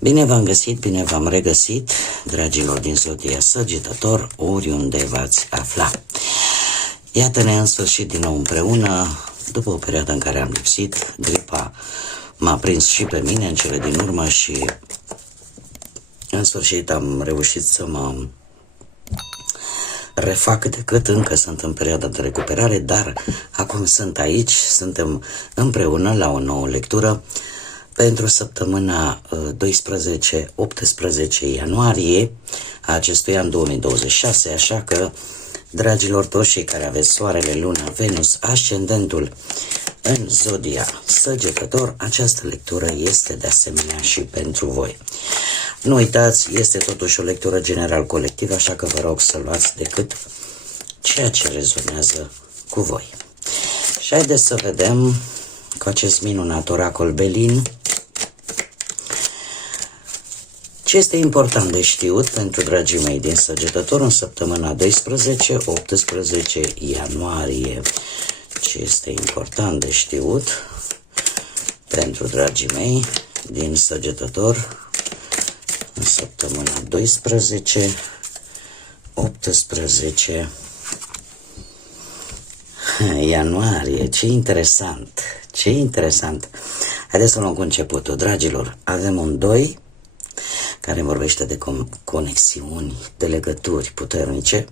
Bine v-am găsit, bine v-am regăsit, dragilor din Zodia Săgetător, oriunde v-ați afla. Iată-ne în sfârșit din nou împreună, după o perioadă în care am lipsit. Gripa m-a prins și pe mine în cele din urmă și în sfârșit am reușit să mă refac cât de cât. Încă sunt în perioada de recuperare, dar acum sunt aici, suntem împreună la o nouă lectură pentru săptămâna 12-18 ianuarie a acestui an 2026, așa că, dragilor, toți cei care aveți Soarele, Luna, Venus, Ascendentul în Zodia Săgetător, această lectură este de asemenea și pentru voi. Nu uitați, este totuși o lectură general colectivă, așa că vă rog să luați decât ceea ce rezonează cu voi. Și haideți să vedem cu acest minunat oracol Belin ce este important de știut pentru dragii mei din Săgetător în săptămâna 12-18 ianuarie. Ce este important de știut pentru dragii mei din Săgetător în săptămâna 12-18 ianuarie. Ce interesant! Ce interesant! Haideți să luăm cu începutul, dragilor. Avem un 2 care vorbește de conexiuni, de legături puternice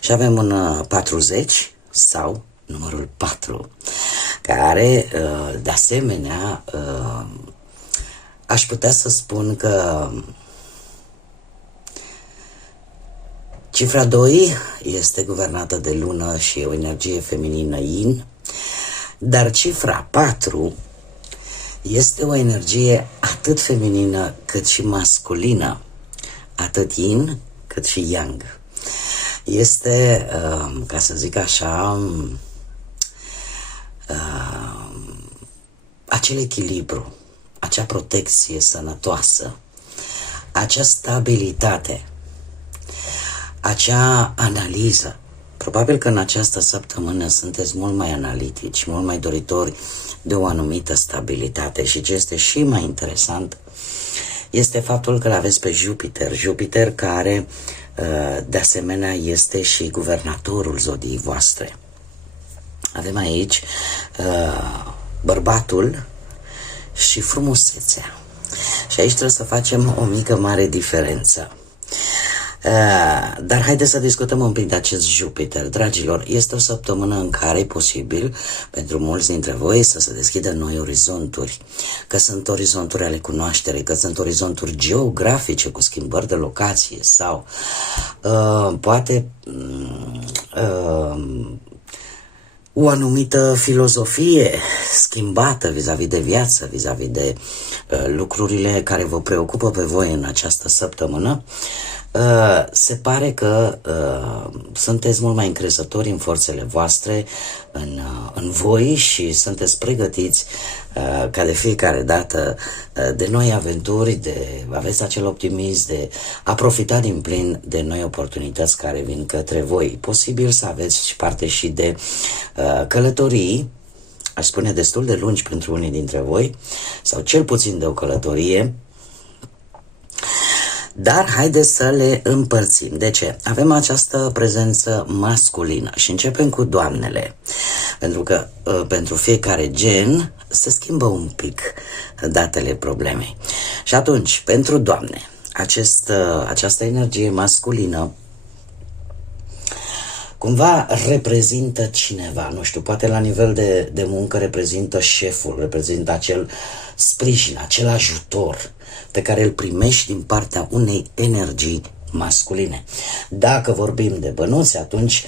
și avem un 40 sau numărul 4 care de asemenea aș putea să spun că cifra 2 este guvernată de lună și o energie feminină yin, dar cifra 4 este o energie atât feminină cât și masculină, atât yin cât și yang. Este, ca să zic așa, acel echilibru, acea protecție sănătoasă, acea stabilitate, acea analiză. Probabil că în această săptămână sunteți mult mai analitici, mult mai doritori de o anumită stabilitate și ce este și mai interesant este faptul că l-aveți pe Jupiter care de asemenea este și guvernatorul zodiei voastre. Avem aici bărbatul și frumusețea și aici trebuie să facem o mică mare diferență. Dar haideți să discutăm un pic de acest Jupiter. Dragilor, este o săptămână în care e posibil pentru mulți dintre voi să se deschidă noi orizonturi, că sunt orizonturi ale cunoașterii, că sunt orizonturi geografice cu schimbări de locație sau poate o anumită filozofie schimbată vis-a-vis de viață, vis-a-vis de lucrurile care vă preocupă pe voi în această săptămână. Se pare că sunteți mult mai încrezători în forțele voastre, în voi și sunteți pregătiți ca de fiecare dată de noi aventuri, aveți acel optimism de a profita din plin de noi oportunități care vin către voi. Posibil să aveți și parte și de călătorii, aș spune destul de lungi pentru unii dintre voi, sau cel puțin de o călătorie. Dar haideți să le împărțim. De ce? Avem această prezență masculină și începem cu doamnele. Pentru că pentru fiecare gen se schimbă un pic datele problemei. Și atunci, pentru doamne, această energie masculină cumva reprezintă cineva, nu știu, poate la nivel de muncă reprezintă șeful, reprezintă acel sprijin, acel ajutor pe care îl primești din partea unei energii masculine. Dacă vorbim de bănuți, atunci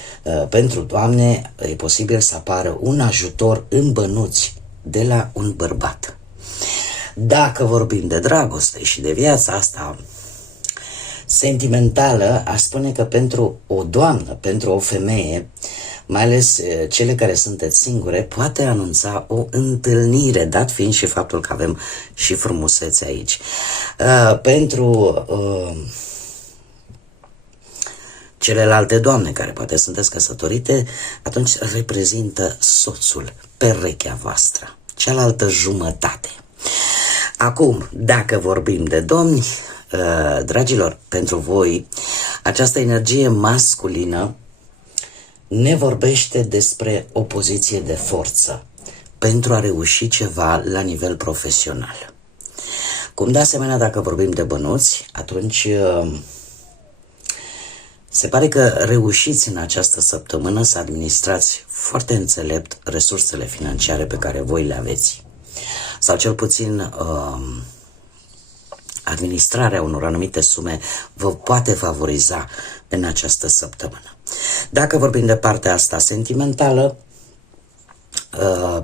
pentru doamne e posibil să apară un ajutor în bănuți de la un bărbat. Dacă vorbim de dragoste și de viața asta, sentimentală, aș spune că pentru o doamnă, pentru o femeie, mai ales cele care sunteți singure, poate anunța o întâlnire, dat fiind și faptul că avem și frumusețe aici. Pentru celelalte doamne care poate sunteți căsătorite, atunci reprezintă soțul, perechea voastră, cealaltă jumătate. Acum, dacă vorbim de domni, dragilor, pentru voi, această energie masculină ne vorbește despre o poziție de forță pentru a reuși ceva la nivel profesional. Cum de asemenea, dacă vorbim de bănuți, atunci se pare că reușiți în această săptămână să administrați foarte înțelept resursele financiare pe care voi le aveți. Sau cel puțin administrarea unor anumite sume vă poate favoriza în această săptămână. Dacă vorbim de partea asta sentimentală,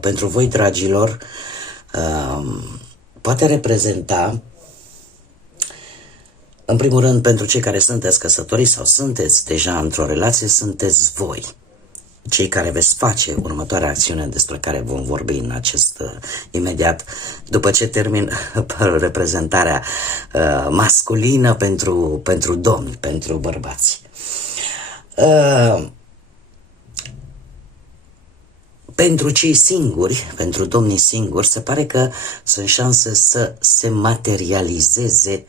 pentru voi, dragilor, poate reprezenta, în primul rând, pentru cei care sunteți căsătoriți sau sunteți deja într-o relație, sunteți voi, cei care veți face următoarea acțiune despre care vom vorbi în acest imediat, după ce termin reprezentarea masculină pentru domni, pentru bărbați. Pentru cei singuri, pentru domnii singuri, se pare că sunt șanse să se materializeze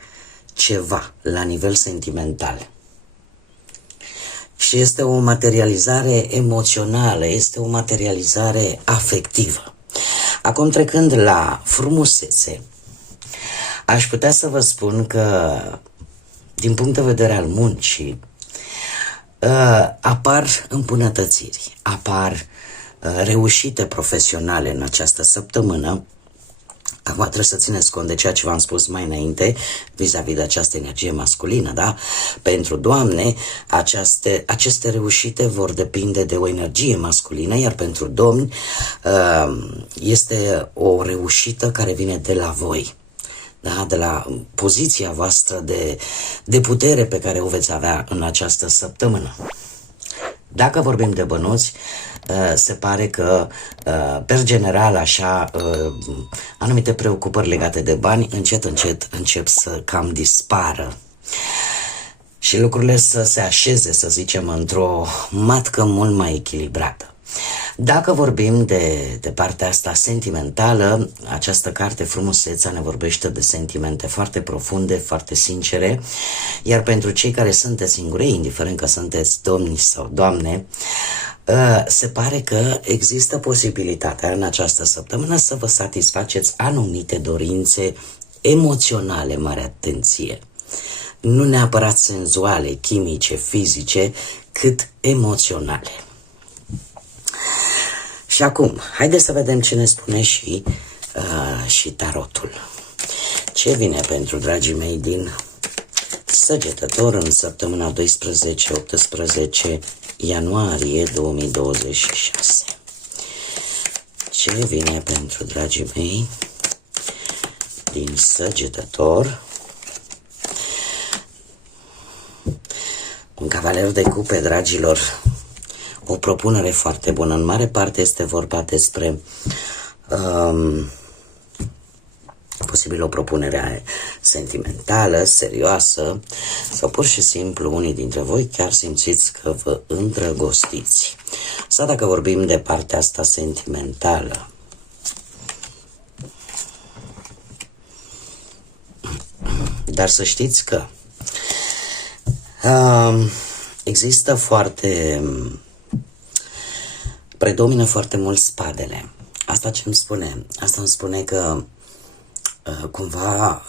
ceva la nivel sentimental. Și este o materializare emoțională, este o materializare afectivă. Acum, trecând la frumusețe, aș putea să vă spun că, din punct de vedere al muncii, apar îmbunătățiri, apar reușite profesionale în această săptămână. Acum trebuie să țineți cont de ceea ce v-am spus mai înainte vis-a-vis de această energie masculină, da? Pentru doamne, aceste reușite vor depinde de o energie masculină, iar pentru domni este o reușită care vine de la voi, da? De la poziția voastră de putere pe care o veți avea în această săptămână. Dacă vorbim de bănuți, se pare că, per general, așa, anumite preocupări legate de bani încet încep să cam dispară și lucrurile să se așeze, să zicem, într-o matcă mult mai echilibrată. Dacă vorbim de partea asta sentimentală, această carte Frumusețea ne vorbește de sentimente foarte profunde, foarte sincere, iar pentru cei care sunteți singuri, indiferent că sunteți domni sau doamne, se pare că există posibilitatea în această săptămână să vă satisfaceți anumite dorințe emoționale, mare atenție. Nu neapărat senzuale, chimice, fizice, cât emoționale. Și acum, haideți să vedem ce ne spune și tarotul. Ce vine pentru dragii mei din Săgetător în săptămâna 12-18 ianuarie 2026? Ce vine pentru dragii mei din Săgetător? Un cavaler de cupe, dragilor. O propunere foarte bună. În mare parte este vorba despre posibil o propunere sentimentală, serioasă, sau pur și simplu unii dintre voi chiar simțiți că vă îndrăgostiți. Sau dacă vorbim de partea asta sentimentală, dar să știți că există predomină foarte mult spadele. Asta ce îmi spune? Asta îmi spune că cumva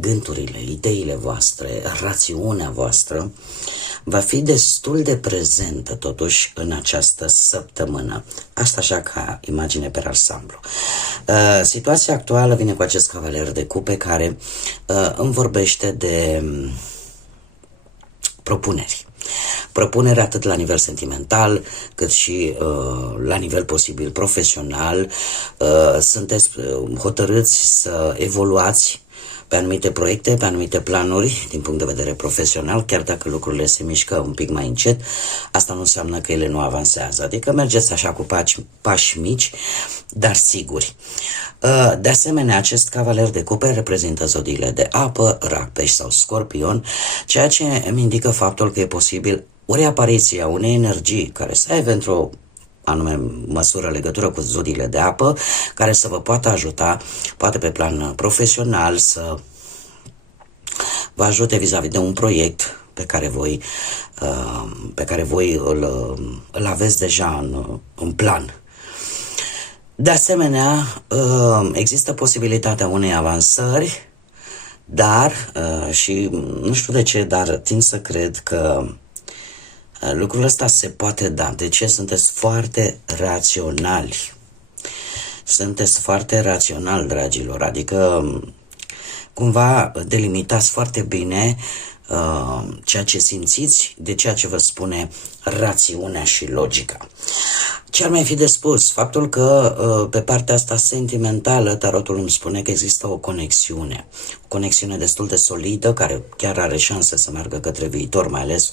gândurile, ideile voastre, rațiunea voastră va fi destul de prezentă totuși în această săptămână. Asta așa ca imagine per ansamblu. Situația actuală vine cu acest cavaler de cupe care îmi vorbește de propuneri. Propuneri atât la nivel sentimental, cât și la nivel posibil profesional. Sunteți hotărâți să evoluați pe anumite proiecte, pe anumite planuri din punct de vedere profesional, chiar dacă lucrurile se mișcă un pic mai încet, asta nu înseamnă că ele nu avansează, adică mergeți așa cu pași mici, dar siguri. De asemenea, acest cavaler de cupe reprezintă zodiile de apă, Rac, Pești sau Scorpion, ceea ce îmi indică faptul că e posibil o reapariție a unei energii care să aibă într-o anume măsură legătură cu zodiile de apă, care să vă poată ajuta, poate pe plan profesional, să vă ajute vis-a-vis de un proiect pe care voi îl aveți deja în plan. De asemenea, există posibilitatea unei avansări, dar, și nu știu de ce, dar tind să cred că lucrul ăsta se poate da. De ce? Sunteți foarte raționali. Sunteți foarte raționali, dragilor, adică cumva delimitați foarte bine ceea ce simțiți de ceea ce vă spune rațiunea și logica. Ce ar mai fi de spus? Faptul că pe partea asta sentimentală, tarotul îmi spune că există o conexiune destul de solidă, care chiar are șanse să meargă către viitor, mai ales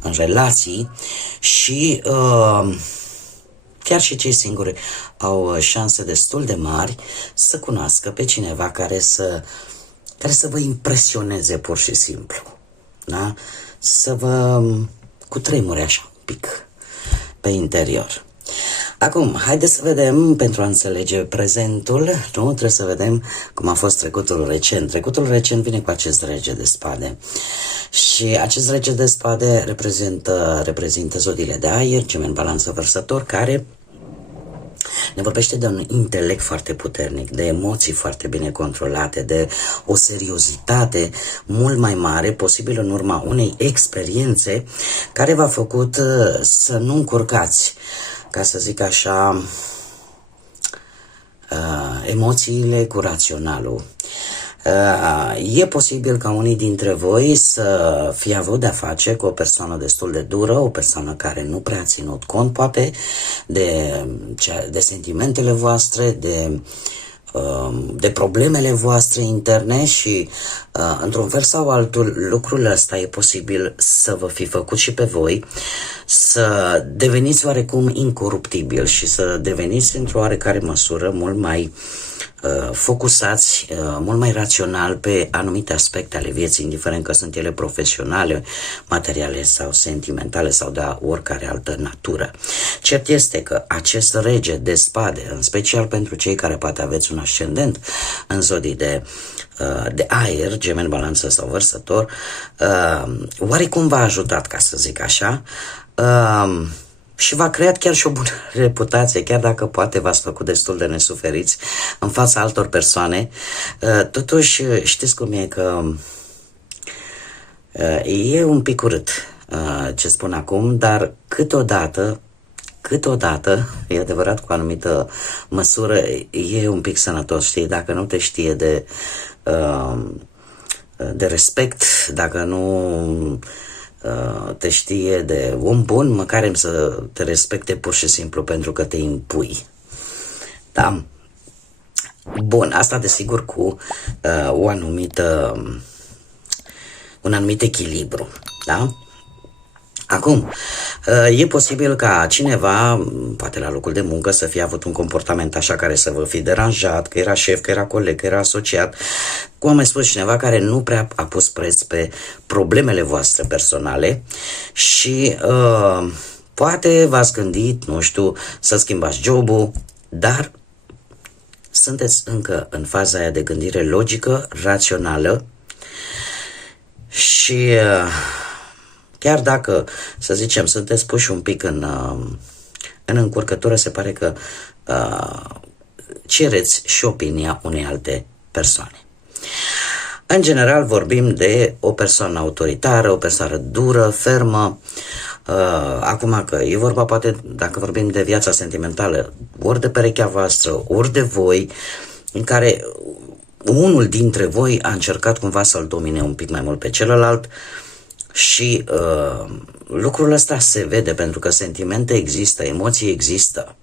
în relații, și chiar și cei singuri au șanse destul de mari să cunoască pe cineva care să vă impresioneze pur și simplu. Da? Să vă cutremure așa un pic pe interior. Acum, haideți să vedem, pentru a înțelege prezentul, nu? Trebuie să vedem cum a fost trecutul recent. Trecutul recent vine cu acest rege de spade. Și acest rege de spade reprezintă zodiile de aer, Gemeni, Balanță, Vărsător, care ne vorbește de un intelect foarte puternic, de emoții foarte bine controlate, de o seriozitate mult mai mare, posibil în urma unei experiențe care v-a făcut să nu încurcați, ca să zic așa, emoțiile cu raționalul. E posibil ca unii dintre voi să fie avut de-a face cu o persoană destul de dură, o persoană care nu prea a ținut cont, poate, de sentimentele voastre, de problemele voastre interne și, într-un fel sau altul, lucrul ăsta e posibil să vă fi făcut și pe voi să deveniți oarecum incoruptibil și să deveniți într-o oarecare măsură mult mai focusați, mult mai rațional pe anumite aspecte ale vieții, indiferent că sunt ele profesionale, materiale sau sentimentale sau de oricare altă natură. Cert este că acest rege de spade, în special pentru cei care poate aveți un ascendent în zodii de aer, Gemeni, Balanță sau Vărsător, oarecum v-a ajutat, ca să zic așa, și v-a creat chiar și o bună reputație, chiar dacă poate v-ați făcut destul de nesuferiți în fața altor persoane. Totuși, știți cum e, că e un pic urât ce spun acum, dar câteodată, e adevărat, cu o anumită măsură, e un pic sănătos, știi? Dacă nu te știe de respect, dacă nu te știe de om bun, măcar să te respecte pur și simplu pentru că te impui. Da? Bun, asta desigur cu un anumit echilibru. Da? Acum, e posibil ca cineva, poate la locul de muncă, să fie avut un comportament așa care să vă fi deranjat, că era șef, că era coleg, că era asociat, cum am mai spus, cineva care nu prea a pus preț pe problemele voastre personale și poate v-ați gândit, nu știu, să schimbați jobul, dar sunteți încă în faza aia de gândire logică, rațională și chiar dacă, să zicem, sunteți puși un pic în încurcătură, se pare că cereți și opinia unei alte persoane. În general vorbim de o persoană autoritară, o persoană dură, fermă. Acum că e vorba, poate, dacă vorbim de viața sentimentală, ori de perechea voastră, ori de voi, în care unul dintre voi a încercat cumva să-l domine un pic mai mult pe celălalt. Și lucrul ăsta se vede pentru că sentimente există, emoții există.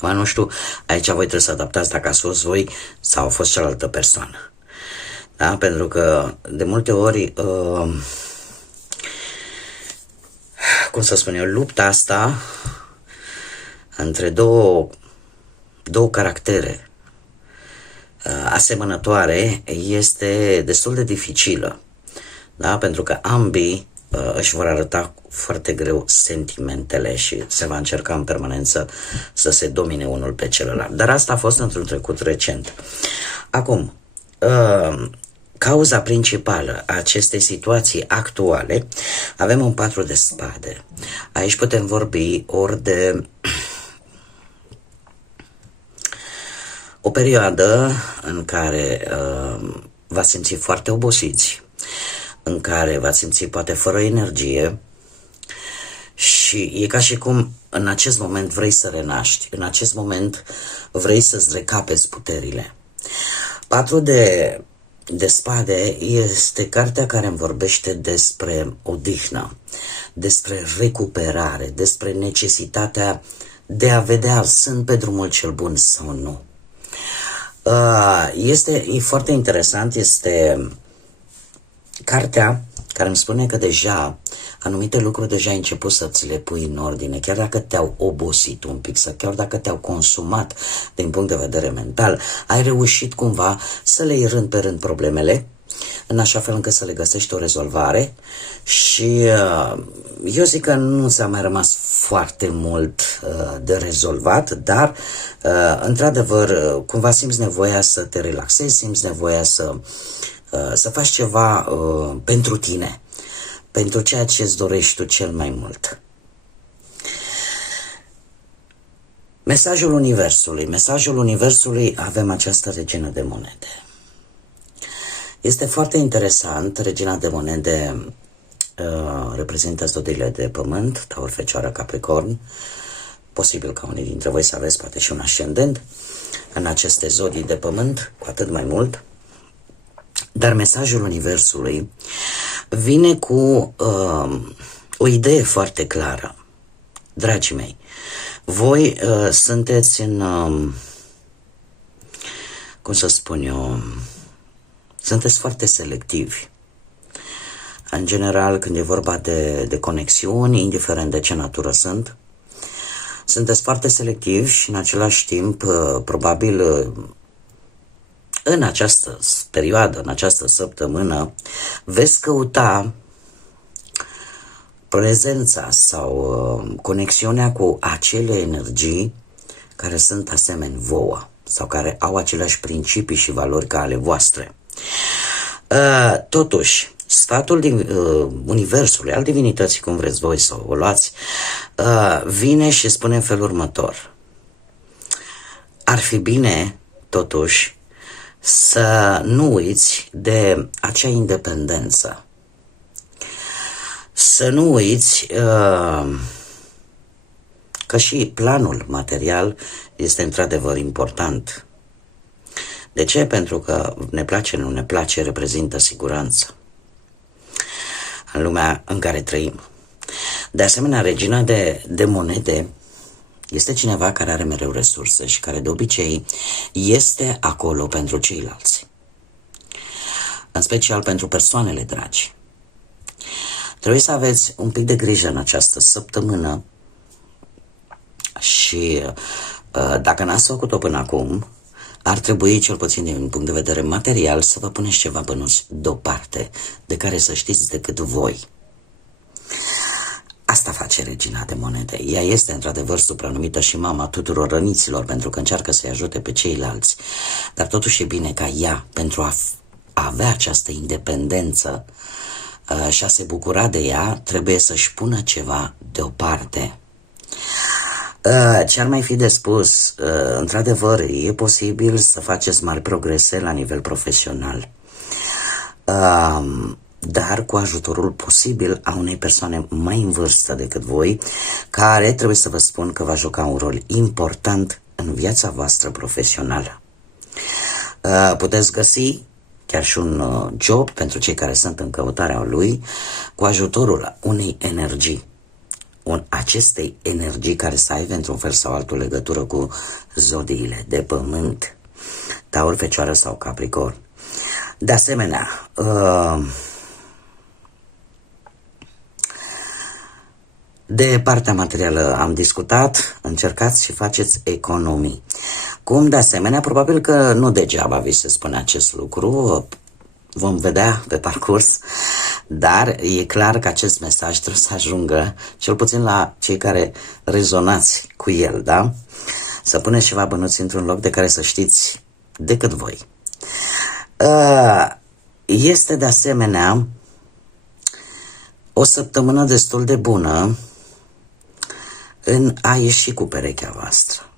Nu știu, aici voi trebuie să adaptați dacă ați fost voi sau a fost cealaltă persoană. Da? Pentru că de multe ori, cum să spun eu, lupta asta între două caractere asemănătoare este destul de dificilă, da? Pentru că ambii își vor arăta foarte greu sentimentele și se va încerca în permanență să se domine unul pe celălalt. Dar asta a fost într-un trecut recent. Acum, cauza principală a acestei situații actuale, avem un 4 de spade. Aici putem vorbi ori de o perioadă în care v-ați simți foarte obosiți, în care v-ați simți poate fără energie și e ca și cum în acest moment vrei să renaști, în acest moment vrei să-ți recapezi puterile. 4 de spade este cartea care îmi vorbește despre odihnă, despre recuperare, despre necesitatea de a vedea sunt pe drumul cel bun sau nu. E foarte interesant, este cartea care îmi spune că deja anumite lucruri deja ai început să ți le pui în ordine, chiar dacă te-au obosit un pic sau chiar dacă te-au consumat din punct de vedere mental, ai reușit cumva să le iei rând pe rând problemele, în așa fel încât să le găsești o rezolvare și eu zic că nu ți-a mai rămas foarte mult de rezolvat, dar într-adevăr cumva simți nevoia să te relaxezi, simți nevoia să faci ceva pentru tine, pentru ceea ce îți dorești tu cel mai mult. Mesajul Universului, avem această regină de monede. Este foarte interesant, regina de monede reprezintă zodiile de pământ, Taur, Fecioară, Capricorn, posibil ca unii dintre voi să aveți poate și un ascendent în aceste zodii de pământ, cu atât mai mult. Dar mesajul Universului vine cu o idee foarte clară. Dragii mei, voi sunteți în, cum să spun eu, sunteți foarte selectivi. În general, când e vorba de conexiuni, indiferent de ce natură sunteți foarte selectivi și în același timp, probabil, în această perioadă, în această săptămână, veți căuta prezența sau conexiunea cu acele energii care sunt asemeni vouă sau care au aceleași principii și valori ca ale voastre. Totuși, sfatul din Universului, al divinității, cum vreți voi să o luați, vine și spune în felul următor. Ar fi bine, totuși, să nu uiți de acea independență. Să nu uiți că și planul material este într-adevăr important. De ce? Pentru că ne place, nu ne place, reprezintă siguranță în lumea în care trăim. De asemenea, regina de monede este cineva care are mereu resurse și care de obicei este acolo pentru ceilalți, în special pentru persoanele dragi. Trebuie să aveți un pic de grijă în această săptămână și dacă n-ați făcut-o până acum, ar trebui, cel puțin din punct de vedere material, să vă puneți ceva bănuți deoparte, de care să știți decât voi. Asta face regina de monede. Ea este într-adevăr supranumită și mama tuturor răniților, pentru că încearcă să-i ajute pe ceilalți. Dar totuși e bine ca ea, pentru a avea această independență și a se bucura de ea, trebuie să-și pună ceva deoparte. Ce ar mai fi de spus? Într-adevăr, e posibil să faceți mari progrese la nivel profesional, dar cu ajutorul posibil a unei persoane mai în vârstă decât voi, care trebuie să vă spun că va juca un rol important în viața voastră profesională. Puteți găsi chiar și un job pentru cei care sunt în căutarea lui, cu ajutorul unei energii. Acestei energii care să aibă într-un fel sau altul legătură cu zodiile de pământ, Taur, Fecioară sau Capricorn. De asemenea, de partea materială am discutat, încercați și faceți economii. Cum, de asemenea, probabil că nu degeaba vi se spune acest lucru, vom vedea pe parcurs, dar e clar că acest mesaj trebuie să ajungă, cel puțin la cei care rezonați cu el, da? Să puneți ceva bănuți într-un loc de care să știți decât voi. Este de asemenea o săptămână destul de bună în a ieși cu perechea voastră.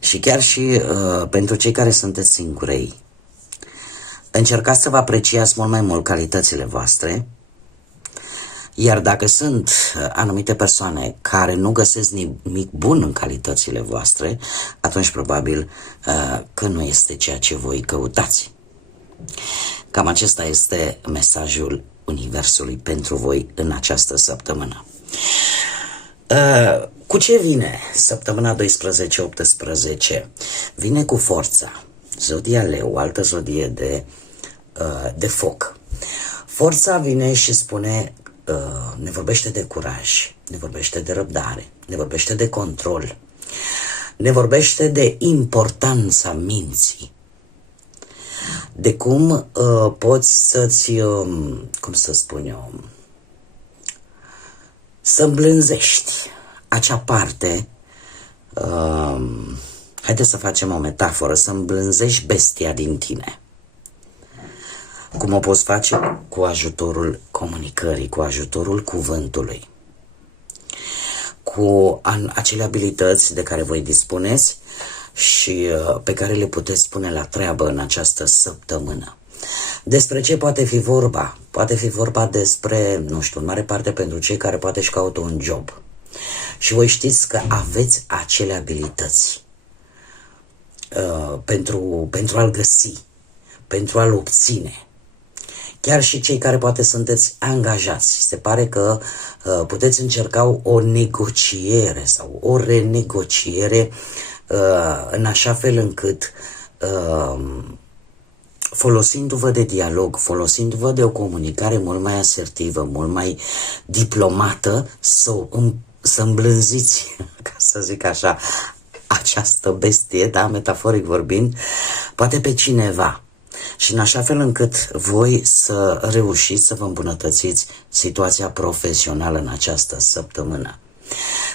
Și chiar și pentru cei care sunteți singurei, încercați să vă apreciați mult mai mult calitățile voastre, iar dacă sunt anumite persoane care nu găsesc nimic bun în calitățile voastre, atunci probabil că nu este ceea ce voi căutați. Cam acesta este mesajul Universului pentru voi în această săptămână. Cu ce vine săptămâna 12-18? Vine cu forța. Zodia Leu, altă zodie de foc. Forța vine și spune, ne vorbește de curaj, ne vorbește de răbdare, ne vorbește de control, ne vorbește de importanța minții, de cum poți să-ți, cum să spun eu, să îmblânzești acea parte, haideți să facem o metaforă, să îmblânzești bestia din tine. Cum o poți face? Cu ajutorul comunicării, cu ajutorul cuvântului, cu acele abilități de care voi dispuneți și pe care le puteți pune la treabă în această săptămână. Despre ce poate fi vorba? Poate fi vorba despre, nu știu, în mare parte pentru cei care poate își caută un job. Și voi știți că aveți acele abilități pentru a-l găsi, pentru a-l obține. Chiar și cei care poate sunteți angajați. Se pare că puteți încerca o negociere sau o renegociere în așa fel încât folosindu-vă de dialog, folosindu-vă de o comunicare mult mai asertivă, mult mai diplomată, să îmblânziți, ca să zic așa, această bestie, da, metaforic vorbind, poate pe cineva. Și în așa fel încât voi să reușiți să vă îmbunătățiți situația profesională în această săptămână.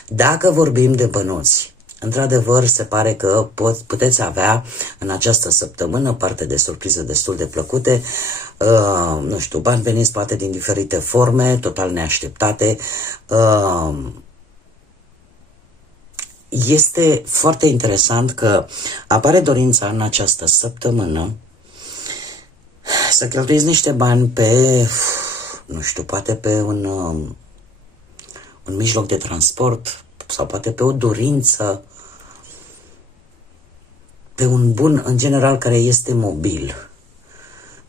Dacă vorbim de bănuți, într-adevăr se pare că puteți avea în această săptămână parte de surprize destul de plăcute, nu știu, bani veniți poate din diferite forme, total neașteptate. Este foarte interesant că apare dorința în această săptămână să cheltuiți niște bani pe, nu știu, poate pe un mijloc de transport sau poate pe o dorință, pe un bun în general care este mobil,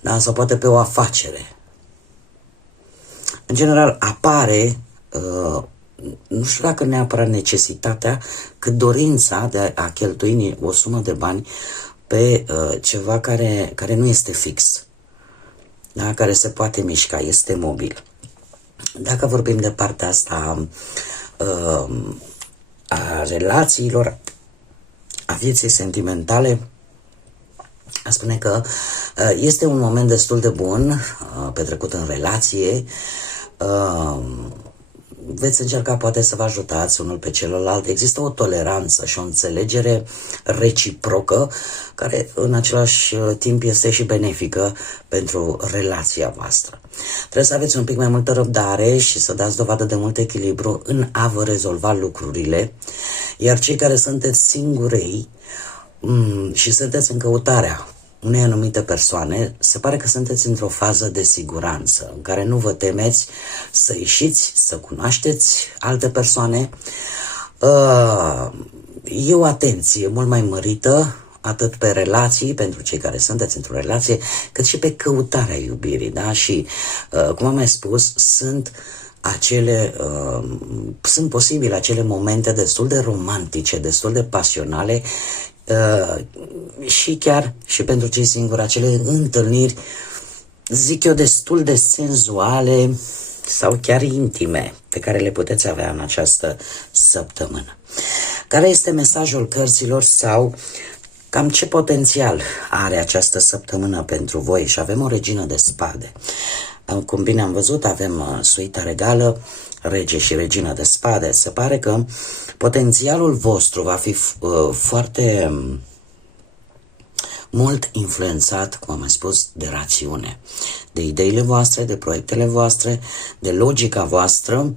da? Sau poate pe o afacere. În general apare, nu știu dacă neapărat necesitatea, cât dorința de a cheltui o sumă de bani pe ceva care nu este fix, da? Care se poate mișca, este mobil. Dacă vorbim de partea asta a relațiilor, a vieții sentimentale, a spune că este un moment destul de bun petrecut în relație. Veți încerca poate să vă ajutați unul pe celălalt. Există o toleranță și o înțelegere reciprocă care în același timp este și benefică pentru relația voastră. Trebuie să aveți un pic mai multă răbdare și să dați dovadă de mult echilibru în a vă rezolva lucrurile, iar cei care sunteți singurei și sunteți în căutarea unei anumite persoane, se pare că sunteți într-o fază de siguranță, în care nu vă temeți să ieșiți, să cunoașteți alte persoane. E o atenție mult mai mărită, atât pe relații, pentru cei care sunteți într-o relație, cât și pe căutarea iubirii, da? Și, cum am mai spus, sunt posibile acele momente destul de romantice, destul de pasionale, și chiar și pentru cei singuri, acele întâlniri, zic eu, destul de senzuale sau chiar intime pe care le puteți avea în această săptămână. Care este mesajul cărților sau cam ce potențial are această săptămână pentru voi? Și avem o regină de spade. Cum bine am văzut, avem suita regală, rege și regină de spade. Se pare că potențialul vostru va fi foarte mult influențat, cum am mai spus, de rațiune, de ideile voastre, de proiectele voastre, de logica voastră.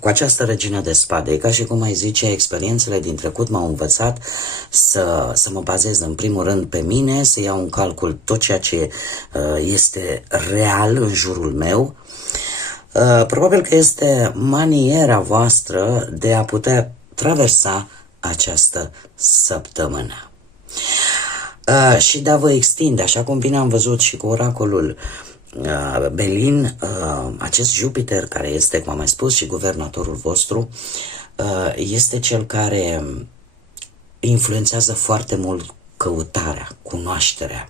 Cu această regină de spade, e ca și cum ai zice, experiențele din trecut m-au învățat să mă bazez în primul rând pe mine, să iau în calcul tot ceea ce este real în jurul meu. Probabil că este maniera voastră de a putea traversa această săptămână. Și de a vă extinde, așa cum bine am văzut și cu oracolul Belin, acest Jupiter, care este, cum am mai spus, și guvernatorul vostru, este cel care influențează foarte mult căutarea, cunoașterea.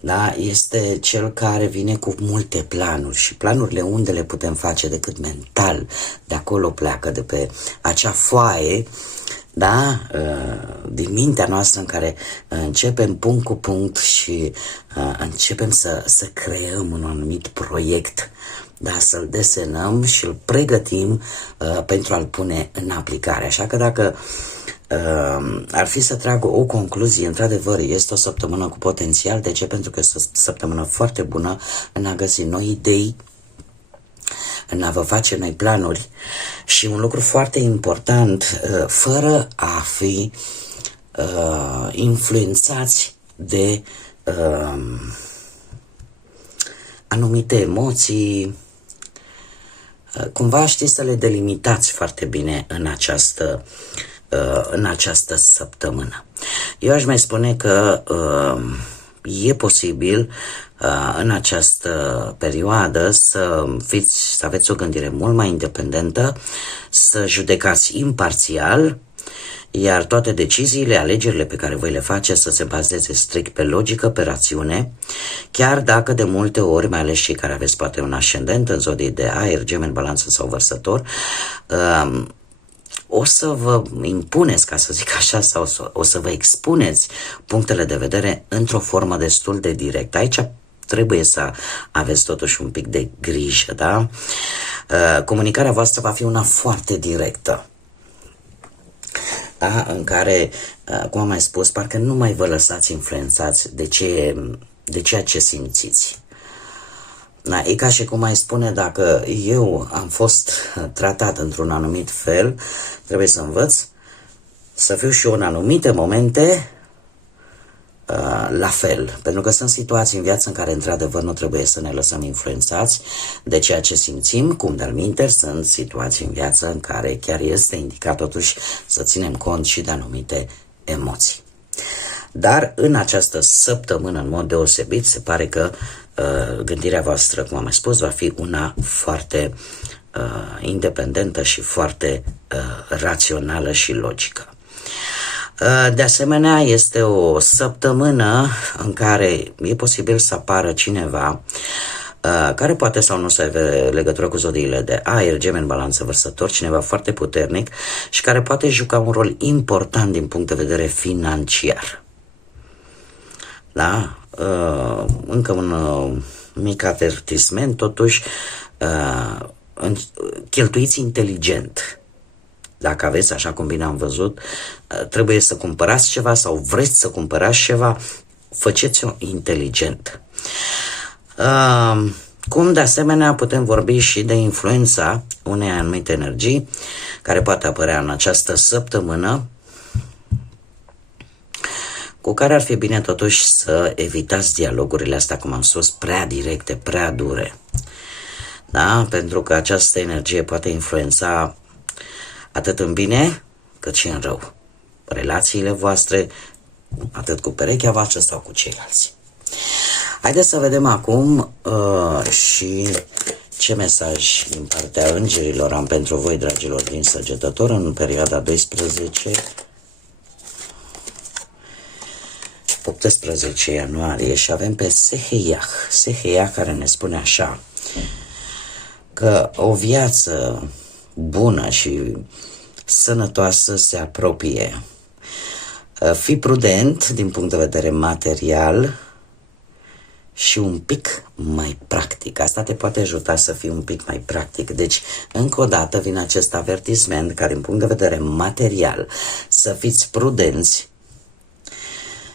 Da? Este cel care vine cu multe planuri și planurile unde le putem face decât mental. De acolo pleacă, de pe acea foaie, da? Din mintea noastră, în care începem punct cu punct și începem să creăm un anumit proiect, da? Să-l desenăm și îl pregătim pentru a-l pune în aplicare. Așa că dacă ar fi să trag o concluzie, într-adevăr, este o săptămână cu potențial. De ce? Pentru că este o săptămână foarte bună în a găsi noi idei, în a vă face noi planuri și un lucru foarte important, fără a fi influențați de anumite emoții. Cumva știți să le delimitați foarte bine în această săptămână. Eu aș mai spune că e posibil în această perioadă să aveți o gândire mult mai independentă, să judecați imparțial, iar toate deciziile, alegerile pe care voi le faceți să se bazeze strict pe logică, pe rațiune, chiar dacă de multe ori, mai ales cei care aveți poate un ascendent în zodii de aer, Gemeni, Balanță sau Vărsător, o să vă impuneți, ca să zic așa, sau o să vă expuneți punctele de vedere într-o formă destul de directă. Aici trebuie să aveți totuși un pic de grijă, da? Comunicarea voastră va fi una foarte directă, da? În care, cum am mai spus, parcă nu mai vă lăsați influențați de ceea ce simțiți. Da, e ca și cum ai spune, dacă eu am fost tratat într-un anumit fel, trebuie să învăț să fiu și eu în anumite momente la fel. Pentru că sunt situații în viață în care într-adevăr nu trebuie să ne lăsăm influențați de ceea ce simțim, cum de-al minteri sunt situații în viață în care chiar este indicat totuși să ținem cont și de anumite emoții. Dar în această săptămână, în mod deosebit, se pare că gândirea voastră, cum am mai spus, va fi una foarte independentă și foarte rațională și logică. De asemenea, este o săptămână în care e posibil să apară cineva care poate sau nu să aibă legătură cu zodiile de aer, Gemeni, Balanță, Vărsător, cineva foarte puternic și care poate juca un rol important din punct de vedere financiar. Da? Încă un mic avertisment, totuși, cheltuiți inteligent. Dacă aveți, așa cum bine am văzut, trebuie să cumpărați ceva sau vreți să cumpărați ceva, faceți-o inteligent. Cum de asemenea putem vorbi și de influența unei anumite energii care poate apărea în această săptămână, cu care ar fi bine totuși să evitați dialogurile astea, cum am spus, prea directe, prea dure. Da? Pentru că această energie poate influența atât în bine cât și în rău relațiile voastre, atât cu perechea voastră sau cu ceilalți. Haideți să vedem acum și Ce mesaj din partea îngerilor am pentru voi, dragilor din Săgetător, în perioada 18 ianuarie, și avem pe Seheiah care ne spune așa, că o viață bună și sănătoasă se apropie. Fii prudent din punct de vedere material și un pic mai practic. Asta te poate ajuta să fii un pic mai practic. Deci, încă o dată vine acest avertisment care, din punct de vedere material, să fiți prudenți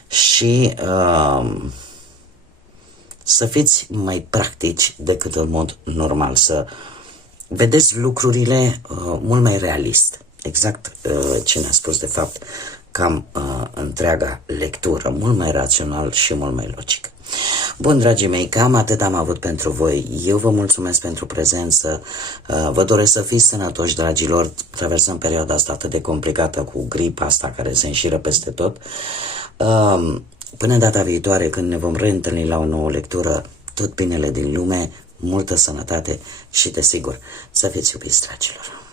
și să fiți mai practici decât în mod normal, să vedeți lucrurile mult mai realist. Exact ce ne-a spus de fapt cam întreaga lectură, mult mai rațional și mult mai logic. Bun, dragii mei, cam atât am avut pentru voi. Eu vă mulțumesc pentru prezență, vă doresc să fiți sănătoși, dragilor, traversăm perioada asta atât de complicată cu gripa asta care se înșiră peste tot. Până data viitoare, când ne vom reîntâlni la o nouă lectură, tot binele din lume, multă sănătate și, desigur, să fiți iubiți, dragilor.